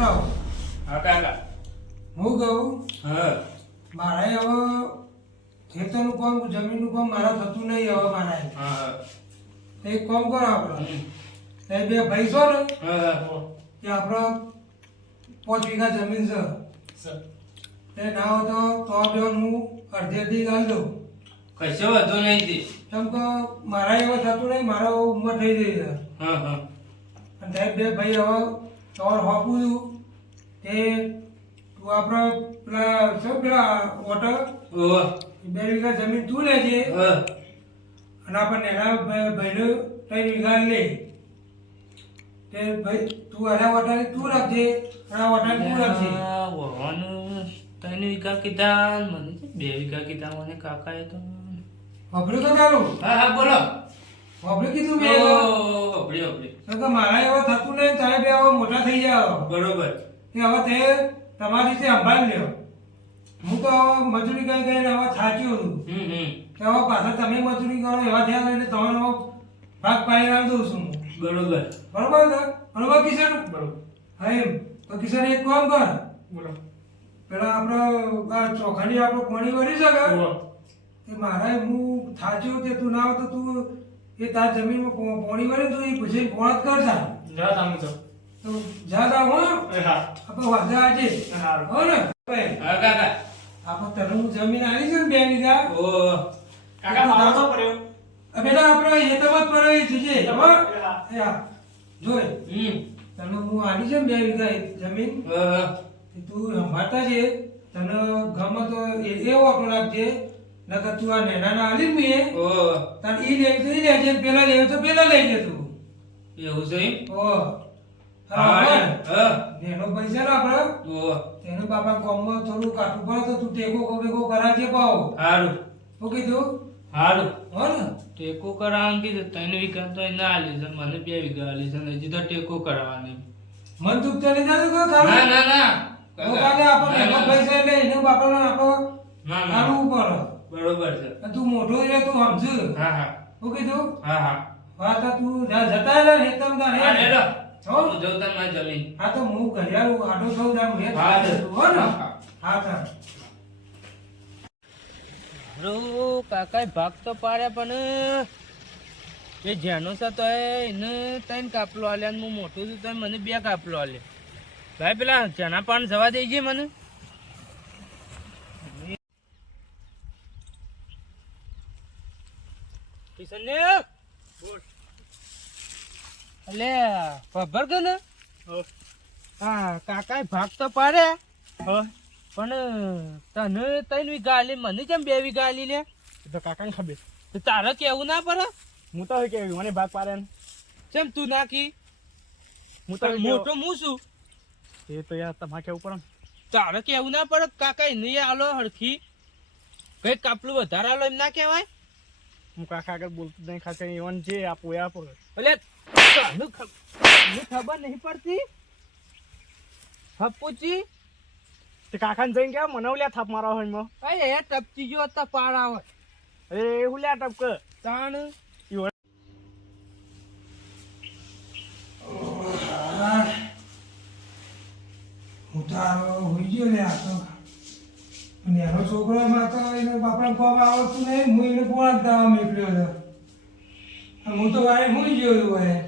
છોકરાઓ હા કાકા હું કહું હા મારે હવે ખેતરનું કામ જમીનનું કામ મારા થતું નહીં હવે મારે હા એક કામ કરો આપણે એ બે ભાઈ છો ને હા કે આપણે 5 વીઘા જમીન છે એ ના હોય તો બે હું અડધી ગાલ દઉં કશો વાંધો નહીં તે કેમ કે મારા એવું થતું નહીં મારો ઉંમર થઈ ગઈ છે હા હા અને સાહેબ બે ભાઈ હવે તમારે હોપું છું તે તું આપણે પેલા શું પેલા વોટર ઓહ 2 વીઘા જમીન તું લેજે હા અને આપણે એના ભાઈનો 3 વીઘા લે તે ભાઈ તું આના વોટર તું રાખજે અને આ વોટર તું રાખજે વહવાનું 3 વીઘા કીધા મને 2 વીઘા કીધા મને કાકાએ તો વાપર્યું તો તારું હા હા બોલો વાપર્યું કીધું બે ઓપડી ઓપડી તો મારા એવા થતું નહીં તમે બે હવે મોટા થઈ જાઓ બરોબર કે હવે તે તમારી રીતે સંભાળી લ્યો હું તો હવે મજૂરી કઈ કઈને હવે થાક્યો છું કે હવે પાછા તમે મજૂરી કરો એવા થયા એટલે તમારો હવે ભાગ પાડી નાખ દઉં છું હું બરોબર બરોબર ને બરોબર કિશન બરોબર હા એમ તો કિશન એક કામ કર બોલો પેલા આપણે આ ચોખાની આપણે પાણી વળી શકે એ મારા હું થાચ્યો તે તું ના હોય તો તું એ તાર જમીનમાં પાણી વળે તો એ પછી પોણત કરતા જા તમે તો તો જા તા હો હા આપણે વાંધા આજે હારું. હો ને ભાઈ હા કાકા આપણે તને હું જમીન આવી છે ને 2 વીઘા ઓહ કાકા મારો તો પડ્યો બેટા આપણે એ તો મત પડે છે હો એ હા જોઈ તને હું આવી છે ને 2 વીઘા જમીન હા તે તું સંભાળતા છે તને ગમે તો એવો આપણો લાગજે નકર તું આ નેનાના આલી મીએ ઓહ તાર ઈ લે તો ઈ લેજે પેલા લેવ તો પેલા લઈ લે તું એવું છે એમ? ઓ હા હા નેનો પૈસા ના આપણે ઓહ તેનું બાપા કોમમાં થોડું કાઠું પડે તો તું ટેકો બેકો કરાવજે પાવ હારું હું કીધું હારું હો ને ટેકો કરાવવાનું કીધું 3 વીઘા તો ના આલી છે મને 2 વીઘા આલી છે ને હજી તો ટેકો કરાવવાની મન દુખતો નહીં થતું કે તારું ના ના ના તો કાલે આપણે એનો પૈસા એટલે એને બાપાનો આપણો ના ના આલવું પડે બરોબર છે અને તું મોટો છે તું સમજ હા હા હું કીધું હા હા હા તો તું જતા રહે ને તમ તાર હા લેલો હો હું જોતા માં જમીન હા તો હું ઘડિયાળ આડો થઉં જામ હે હા હો ને હા હા તાર રો કાકાએ ભાગ તો પાડ્યા પણ એ જેનો છે તો એને 3 કાપલો આલ્યા અને હું મોટું છું તો મને 2 કાપલો આલ્યા ભાઈ પેલા ચણા પાન જવા દેજે મને કિશનને બોલ અલે ખબર કે ને હા કાકાએ ભાગ તો પાડ્યા પણ તને 3 વીઘા આલી મને કેમ 2 વીઘા આલી લે તો કાકાને ખબર તો તારે કેવું ના પડે હું તો કે મને ભાગ પાડે ને કેમ તું નાખી હું તો મોટો હું છું એ તો યાર તમારે કેવું પડે ને. તારે કેવું ના પડે કાકા એને આલો હરખી કઈ કાપલું વધારે આલો એમ ના કહેવાય હું કાકા આગળ બોલતો જ નહીં કાકા એવન જે આપો એ આપો એટલે તને ખબર નહીં પડતી હપુચી તે કાકાને જઈને કેવા મને લ્યા થાપ મારવા હોય એમાં અરે એ ટપચી ગયો તો પાર આવે એ હું લ્યા ટપક તાણ હું તો હોઈ ગયો લે આ તો અને એનો છોકરો માં તો એને બાપડા કોમ આવડતું નહીં હું એને કોણ દાવા મેળ્યો હતો અને હું તો વારે હોઈ ગયો હતો ભાઈ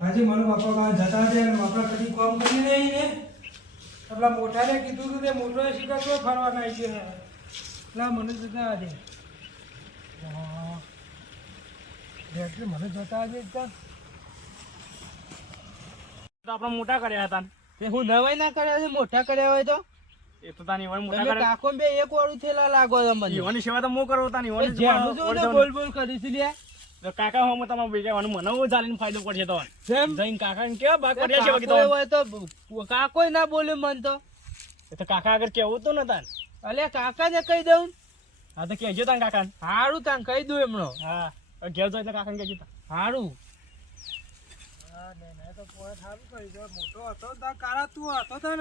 આજે મને બાપા બહાર જતા છે અને બાપડા કદી કોમ કરી નહીં ને એટલા મોટાને કીધું હતું તે મોટો શીખા તો ફરવા નાઈ ગયો એટલા મને જતા આજે એટલે મને જતા આજે એકદમ તો આપણે મોટા કર્યા હતા ને. તે હું નવાઈ ના કર્યા છે મોટા કર્યા હોય તો એ તો તાની ઈવન મોટા તમે કર્યા કાકો બે એક વાળું થયેલા લાગો તમને ઈવનની સેવા તો હું કરું તાની ઈવન જેનું જો ને બોલ બોલ કરીશું લ્યા તો કાકા હું તમારા બીજા મને હું ચાલીને ફાયદો પડશે તો જેમ જઈને કાકાને કેવા ભાગ પડ્યા છે કાકો બાકી તો હોય તો કાકોય ના બોલ્યું મન તો એ તો કાકા આગળ કેવું તો નતા અલે કાકાને કહી દઉં હા તો કહેજો તાન કાકાને હારું તાન કહી દઉં એમનો હા ઘેર જાય એટલે કાકાને કહેજો તા. હારું મોટો હતો તાર કાળા તું હતો તાર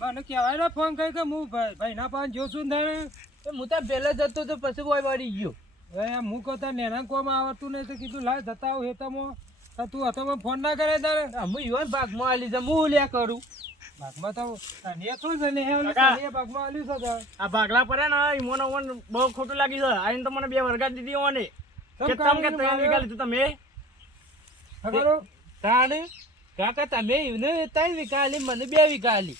મને કહેવાય ને ફોન કરી કે હું ભાઈના પાન જોશું ને હું તો પહેલા જતો તો પછી બોય વાળી ગયો હવે હું કહું તાર નેના કોમ આવડતું નહીં તો કીધું લાય જતા આવું હેતામાં તો તું હતો પણ ફોન ના કરે તારે હું ઈવન ભાગમાં આલી છે હું લ્યા કરું ભાગમાં તો તને તો છે ને એ કાકા. તને ભાગમાં આલ્યું છે તારે. આ ભાગલા પડે ને ઈમોનો ઓન બહુ ખોટું લાગી છે આઈને તો મને 2 વરગાડ દીધી ઓને તમ કે તમ કે કાઢીને 3 વીઘા માર્યો. લીધું તમે ખબર તાણે કાકા તમે એને 3 વીઘા આલી મને 2 વીઘા આલી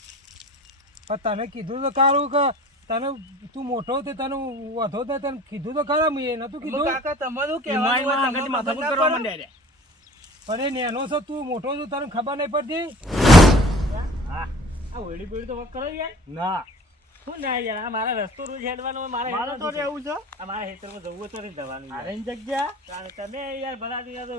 પણ તને કીધું તો કારું કે તને તું મોટો તે તને વધો તે તને કીધું તો ખરા મેં નતું હું કીધું કાકા તમારું ઈમાઈ કહેવાનું માં હોય, આગળથી તમે માથાકૂટ મગજ ના કરવા કરો. માંડ્યા રે. પણ એ નેનો છો તું મોટો છો તને ખબર નહીં પડતી હા આ ઓળી બોળી તો વખ કરો યાર ના શું ના યાર આ મારા રસ્તો રોજ હેડવાનો હોય, મારે મારે તો હેડવાનું છે. રહેવું છે આ મારા હેતરમાં જવું હોય તો નહીં જવાનું યાર. આરેન જગ્યા તાણે તમે યાર ભલા થી યાર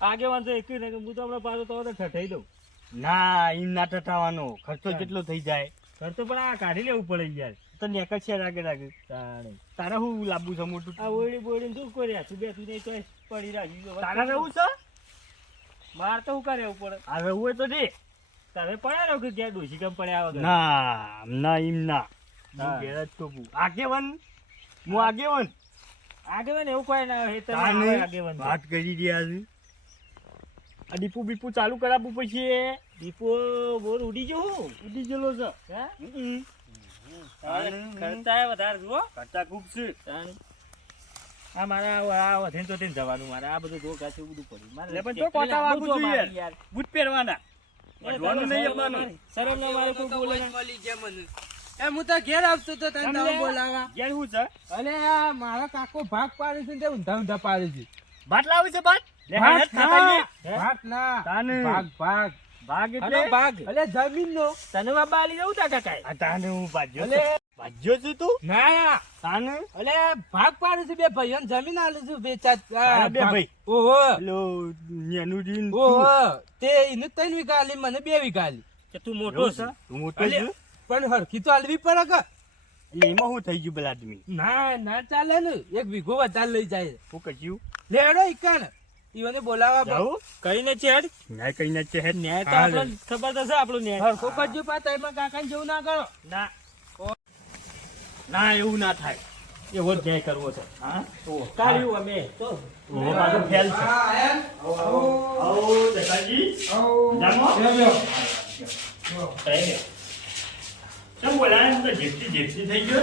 આગેવાન તો એક ને હું તો હમણાં પાછો તો ઠઠાઈ દઉં ના ઈમ ના ટટાવાનો ખર્ચો કેટલો થઈ જાય ઘર તો પણ આ કાઢી લેવું પડે યાર તો નેકળ છે રાગે રાગે તાણે તારે હું લાવવું છે મોટું આ ઓળી બોળી શું કર્યા તું બે તું નહીં તો પડી રાખ્યું તારે રહેવું છે માર તો હું કરે રહેવું પડે આ રહેવું હોય તો દે તમે પડ્યા રહો કે ત્યાં ડોસી કેમ પડ્યા વગર ના ના ઈમ ના હા. હું ઘેર જ તો આગેવન હું આગેવન આગેવાન એવું કોઈ ના હોય તાને આગેવાન વાત કરી રહ્યા છે આ ડીપુ બીપુ ચાલુ કરાવવું પછી દીપો બોર ઉડી જવું ઉડી ગયેલો છે હે હમ. ખર્ચા વધારે જુઓ ખર્ચા ખૂબ છે તાણે. આ મારા આ વધે તો તેને જવાનું મારે આ બધું ધોકા છે બધું પડ્યું મારે એટલે પણ તો કોટા વાગવું લાંબુ તો જોઈએ. મારે યાર બૂટ પહેરવાના એ વધવાનું તમે નહીં શરમ જમવાનું. ના મારી. શરમ ના મારે કોઈ બોલે ના. હું તો ઘેર આવતો તો તને તમે બોલાવા ઘેર શું છે અલે આ મારા કાકો ભાગ પાડે છે ને તે ઊંધા ઊંધા પાડે છે ભાત લાવી છે ભાત લે, ભાત હેડ ખાતા ના. નહીં. ભાત ના તાને. ભાગ ભાગ ભાગ અલે એટલે ભાગ અલે જમીન નો તને બાબા આલી જવું તા કાકા આ તાને હું ભાજ્યો અલે. છું. ભાજ્યો છું તું ના ના તાને અલે ભાગ પાડે છે બે ભાઈઓ જમીન આલે છે બે ચાર તારા બે ભાઈ? ઓહો પેલો નેનું રીન તું. ઓહો તે એને 3 વીઘા આલી મને 2 વીઘા આલી કે તું મોટો એવું છે છે? તું મોટો અલે, છે? પણ હરખી તો આલવી પડે કે એટલે એમાં શું થઈ ગયું પેલા આદમી ના ના ચાલે ને 1 વીઘો વધારે લઈ જાય શું કર્યું લેડો ઈકણ ઈવને બોલાવા જાઉં? કઈ ને ચેડ ન્યાય કઈ ના છે ન્યાય તો હા, આપણને ખબર તો છે આપણું ન્યાય હરખો કરજો પાછા એમાં કાકાને જેવું ના કરો ના ના એવું ના થાય એવો જ ન્યાય કરવો છે હા કાઢ્યું અમે તો ઓહો, પાછું ફેલ છે હા આયા આવો જકાજી જામો? કઈ ને કેમ બોલાય એમ તો જેપસી થઈ ગયો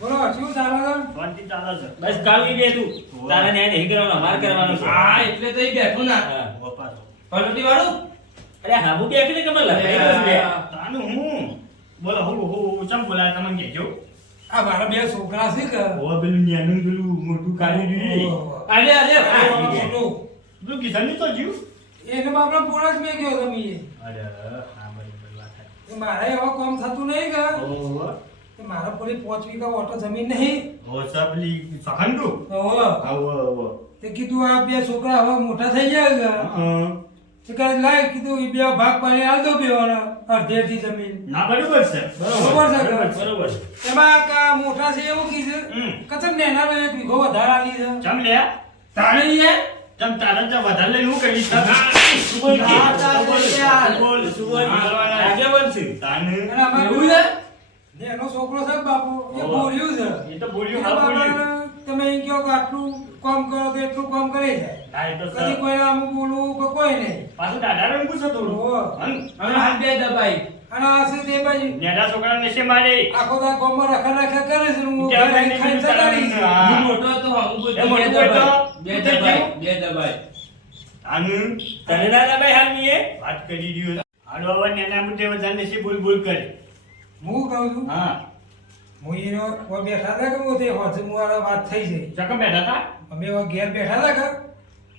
બોલો શું ચાલે છે શાંતિ ચાલે છે બસ કાવી બે તું તારા ન્યાય નહીં કરવાનો અમાર કરવાનો છે હા એટલે તો ઈ બેઠો ના વપાસો પલોટી વાળું અરે હાબુ બેઠીને કમર લગાઈ દઉં બે તાનું હું બોલો હું ચમ બોલાય તમને કહેજો આ મારા 2 છોકરા છે કે ઓ પેલું ન્યાનું પેલું મોટું કાઢી દીધી અરે અરે મોટું. પેલું કિસાનની તો જીવ એને બાપડા પોળા જ મેં ગયો તમે અરે હા બરાબર વાત થાય મારે હવે કામ થતું નહીં કે ઓહો મારા પૂરી 5 વીઘા ઓટો જમીન નહીં ઓ સબલી સખંડુ ઓહો. આવો તે કીધું આ 2 છોકરા હવે મોટા થઈ ગયા કે તે કહે લાય કીધું ઈ 2 ભાગ પાણી આલ દો બેવાના અડધેથી જમીન ના બરાબર છે બરોબર છે કે? બરાબર એમાં કા મોટા છે એવું કીધું હમ. કચમ નેનાનો 1 વીઘો વધારે આલી છે ચમ લે તાણે યાર ચમ તારા ચા વધારે લઈને હું કરીશ સુબોલ ના, ચાલે યાર. સુબોલ આગેવાન છે તાને અને આમાં એવું છે? નેનો છોકરો છે કે બાપુ એ ઓહો. બોર્યું છે એ તો બોલ્યું એના હા બોલ્યું બાપાને તમે એમ કહો કે આટલું કામ કરો તો એટલું કામ કરી જાય હા એ તો કદી સર કોઈને આમ બોલવું કે કોઈ નહીં પાછું દાદા રંગું છે થોડું ઓહો. હમ. હવે હાથ બે દબાઈ અને આ શું તે બાજુ નેડા છોકરા નેસે મારે આખો દા ગામમાં રખા કરે છે હું ક્યાં ઘરે કઈ ખાઈને નહીં જગાડી છે. હા. હું મોટો હતો હું બોલતો એ મોટો બે હતો? દબાઈ તું થઈ ગયો? બે દબાઈ આનું તને દાદા ભાઈ હાલ ની વાત કરી રહ્યો હાલો હવે નેના મુદ્દે વધારે નેસે બોલ કરે હું કહું છું હા હું એનો ઓ બેઠા હતા કે હું તે હોજે મુવાળા વાત થઈ જાય ચકમ બેઠા હતા અમે ઓ ઘેર બેઠા હતા કે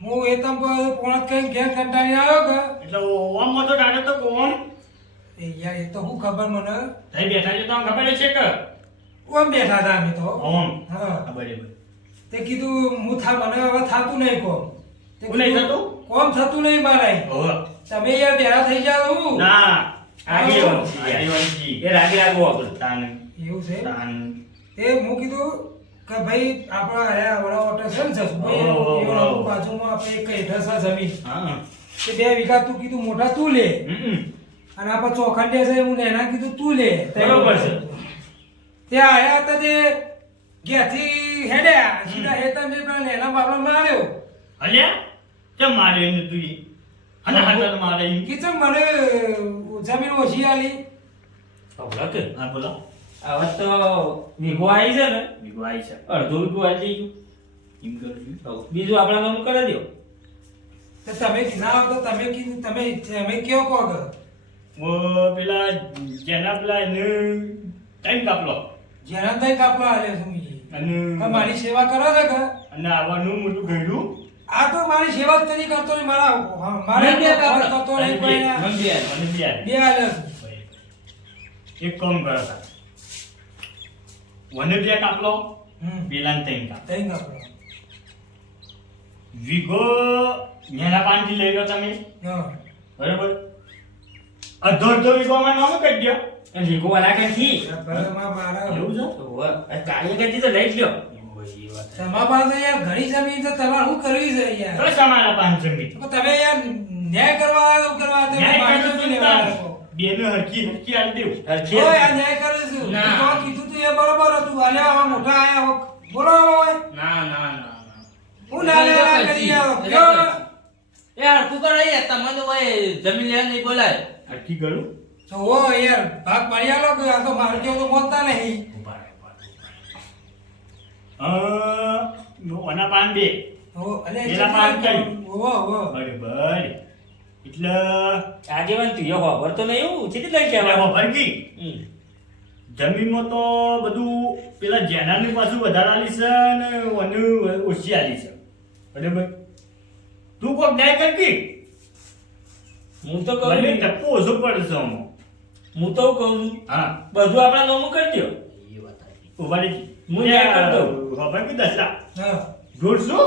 હું એ તમ પોણત કઈ ઘેર કંટાળી આવ્યો કે એટલે ઓમ મતો દાદા તો કોમ એ યાર એ તો હું ખબર મને થઈ બેઠા છે તો આમ ખબર છે કે ઓમ બેઠા હતા અમે તો ઓમ હા બરાબર તે કીધું હું મને હવે થાતું નહીં કોમ તે હું નહીં કીધું, થતું? કોમ થતું નહીં મારાય ઓહો તમે યાર બેરા થઈ જાવ હું ના આગેવાનજી. આગેવાનજી. એ રાગે આગો આપણે તાન એવું છે તાન તે હું કીધું કે ભાઈ આપણા આયા વડા ઓટો છે ને જસભાઈ ઓહો. એવો આપણું બાજુમાં આપણે એક હેઠળ છે જમીન હા તે 2 વીઘા તું કીધું મોટા તું લે હમ અને આપણે ચોખંડે છે હું નેના કીધું તું લે બરોબર છે. ત્યાં આયા હતા તે ઘેરથી હેડ્યા સીધા હેતર મેં પેલા નેના બાપડા માર્યો અલ્યા કેમ મારે એને તું ઈ? અને હાથાને મારે ઈ? કીધું મને જમીન ઓછી આલી. હવલા કે હા બોલો હવે તો વીઘો આવી છે ને વિગવાઈ છે અડધો વીઘો આવી જઈશું. એમ કરું છું બીજું આપણા નામ કરી દો. તો તમે ના આવો તો તમે કીધું તમે કયો કહો કે ઓ પેલા જેના પેલા એને ટાઈમ કાપલો જેના તઈ કાપલા આલે છું ઈ. અને પણ મારી સેવા કરો છો કે અને આવવાનું મોટું ગયડું આ તો મારી સેવા જ કરી કરતો નહીં મારા મારે મને બે કાપલા. કરતો નહીં કોઈને. મને બે. અને બે બે આલે છે. એક કામ કરો તા વને બે કાપલો પેલા ટાઈમ કાપ તઈ કાપલા. વિગો નેના પાનથી લઈ લો તમે હા. બરાબર અડધો અડધો વિગોમાં નામ કરી દો અને વીઘો વાળા કે થી ભલે મારા એવું છે કાર્ય કરતી તો લઈ જ લ્યો. તમારા પાસે યાર ઘણી જમીન તો તમારે શું કરવી છે યાર? તો સમાના પાંચ જમીન તો તમે યાર ન્યાય કરવા આવ્યા તો કરવા આવ્યા, તમે ન્યાય મારી કરજો જમીન તો લેવા તાર. આવ્યા. બેને હરખી હરખી આલી દેવું હરખી ઓય, આ ન્યાય કરે છે. ના. તો કીધું તું એ બરોબર હતું. આલ્યા આવા મોટા આયા હો. બોલો હવે. ના ના ના હું ના લેવા કરી આવો. કયો? યાર તું કરો યાર તમને તો ભાઈ જમીન લેવા નહીં બોલાય. હરખી ગયું તો ઓ યાર ભાગ પાડી આલો કે આ તો મારે કેવું તો બોલતા નહીં. ઓના પાન બે તો અલે પેલા પાન કઈ? ઓ બરાબર એટલે આગેવાન તું યો ખબર તો નહીં એવું છે કે લઈ હવે કહેવાય. ભરગી જમીનમાં તો બધું પેલા જેનાની પાછું વધારે આલી છે ને ઓનું ઓછી આલી છે બરાબર તું કોક ન્યાય કરકી હું તો કહું ભલે છું. ટપ્પો ઓછો પડશે આમાં. હું તો કહું છું હા બધું આપણા નામ કરી દો. ઉભા રહી હું ન્યાય કરી દઉં. ખબર કે દસરા હા જોડશું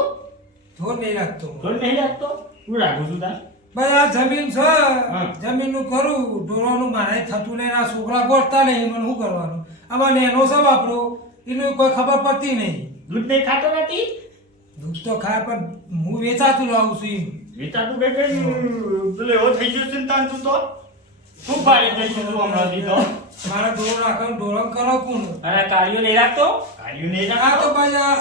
ધોર નહીં રાખતો. જોડ નહીં રાખતો હું રાખું છું તાર ભાઈ આ જમીન છે હા. જમીનનું કરું ઢોરોનું મારે થતું નહીં આ છોકરા ગોઠતા નહીં મને શું કરવાનું આમાં નેનો છે વાપરો એનું કોઈ ખબર પડતી નહીં દૂધ નહીં ખાતો નથી દૂધ તો ખાય પણ હું વેચાતું લાવું છું એમ. વેચાતું કઈ કઈ પેલો એવો થઈ ગયો છે ને તાન તું તો શું ભારે થઈ ગયું તું હમણાંથી તો મારે ઢોરો રાખવાનું ઢોરણ કરો કોણ અને કાર્યો નહીં રાખતો. કાર્યું નહીં આ તો રાખતો પાછા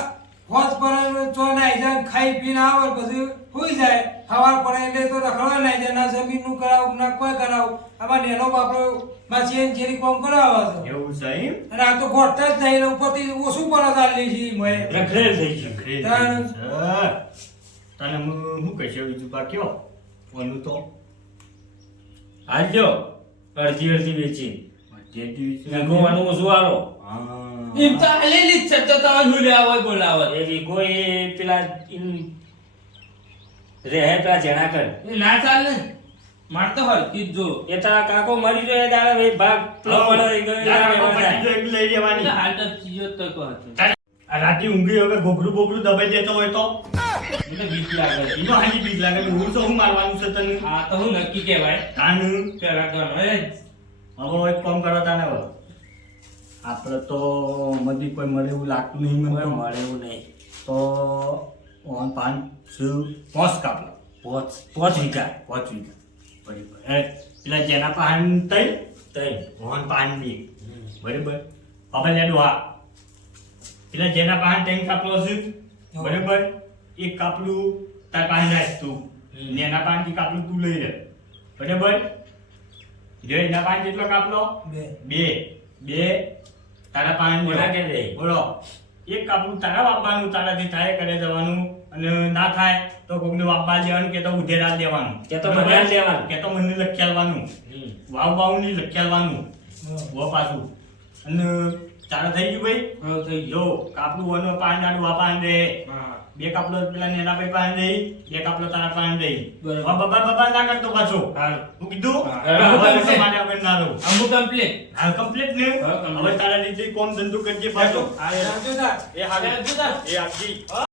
હોજ પર ચો નાઈ જાય ખાઈ પીને આવે પછી સુઈ જાય સવાર પડે એટલે તો રખડવા નાઈ જાય ના જમીનનું કરાવું ના કોઈ કરાવું આમાં નેનો બાપરો માછી એને જેરી કોમ કરાવે છે એવું છે એમ અને આ તો ગોઠતા જ નહીં ને ઉપરથી ઓછું પડે ચાલી છે મળે રખડેલ થઈ ગયું. તાણ. તને હું કહેશે બીજું પા કયો ઓનું તો હાલજો અડધી અડધી વેચી જેથી વીઘોવાનું ઓછું આલો. એમ તો હાલેલી જ છે તો તમે શું લેવા હોય બોલાવો. એ વીઘો એ પેલા રહે પેલા જેણા કર એ ના ચાલે ને માર તો હરકી જ જો. એ તારા કાકો મરી ગયો એ તારા ભાઈ ભાગ પેલો પડ્યો એ ગયો એ લઈ લેવાની એટલે હાલ તો ચીજો તો કહો હતો. આ રાતે ઊંઘી હવે ગોબરું બોબરું દબાઈ દેતો હોય તો એટલે બીક લાગે. એનો હાજી બીક લાગે ને હું તો હું મારવાનું છે તને આ તો હું નક્કી કહેવાય તાન પેલા ગણો એ જ. હવે એક કામ કરો તાને હવે આપણે તો મધી કોઈ મળે એવું લાગતું નહીં મને તો. મળે એવું નહીં તો ઓન 5 કાપલા પોચ વીઘા 5 વીઘા બરાબર એ પેલા જેના પાન તઈ તઈ ઓન પાન બી બરાબર હવે લેડો હા પેલા જેના પાન તઈ કાપલો છે બરાબર એક કાપલું તાર પાન રાખ તું ને એના પાન થી કાપલું તું લઈ લે બરાબર જે એના પાન કેટલો કાપલો બે બે તારા પાન બોલા કે રે બોલો એક કાપડું તારા વાપવાનું તારાથી થાય કરે જવાનું અને ના થાય તો કોકને વાપવા દેવાનું કે તો ઉધેરા દેવાનું કે તો મને જ દેવાનું. કે તો મને લખ્યાલવાનું વાવ વાવ ની લખ્યાલવાનું વો પાછું અને તારા થઈ ગયું ભાઈ હા થઈ ગયો. જો કાપડું વનો પાન નાડું વાપાન દે હા બે કાપડો પેલા નેના ભાઈ પાન દે બે કાપડો તારા પાન દે બરાબર. બાબા ના કરતો પાછો હાલ. હું કીધું હા. હવે તમારે આગળ ના રહું અમુક કમ્પ્લીટ. હાલ કમ્પ્લીટ ને હા, complete. હવે તારા રીતે કોણ ધંધો કરજે પાછો હા, રાખજો તાર. એ હાલ એ જુદા. એ આગી હા